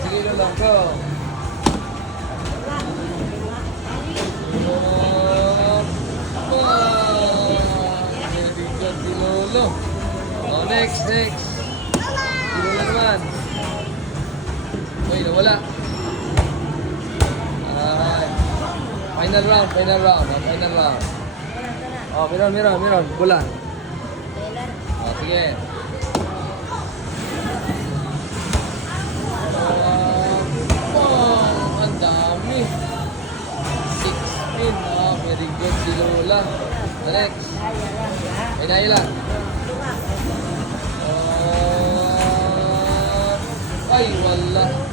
sige na lang, go. Very good, si Lolo. Oh, next. Si Lolo naman. Uy, nawala. Alright. Final round. Oh, meron. Bulan. Oh, sige. Ang dami. 16. Oh, very good si Lola. Next. Pinailan. Ay, wala.